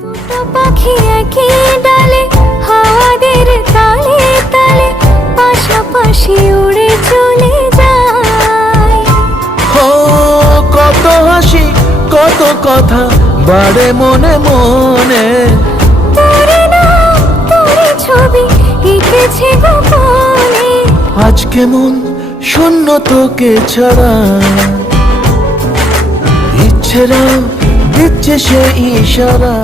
দুটো পাখি একই ডালে হাওয়াদের তালে তালে পাশাপাশি উড়ে চলে যায়। ও কত হাসি কত কথা বাড়ে মনে মনে, তোরে নাম তোরে ছবি এঁকেছে গোপনে। আজ কেমন শূন্য তোকে ছাড়া, ইচ্ছেরা দিচ্ছে সে ইশারা।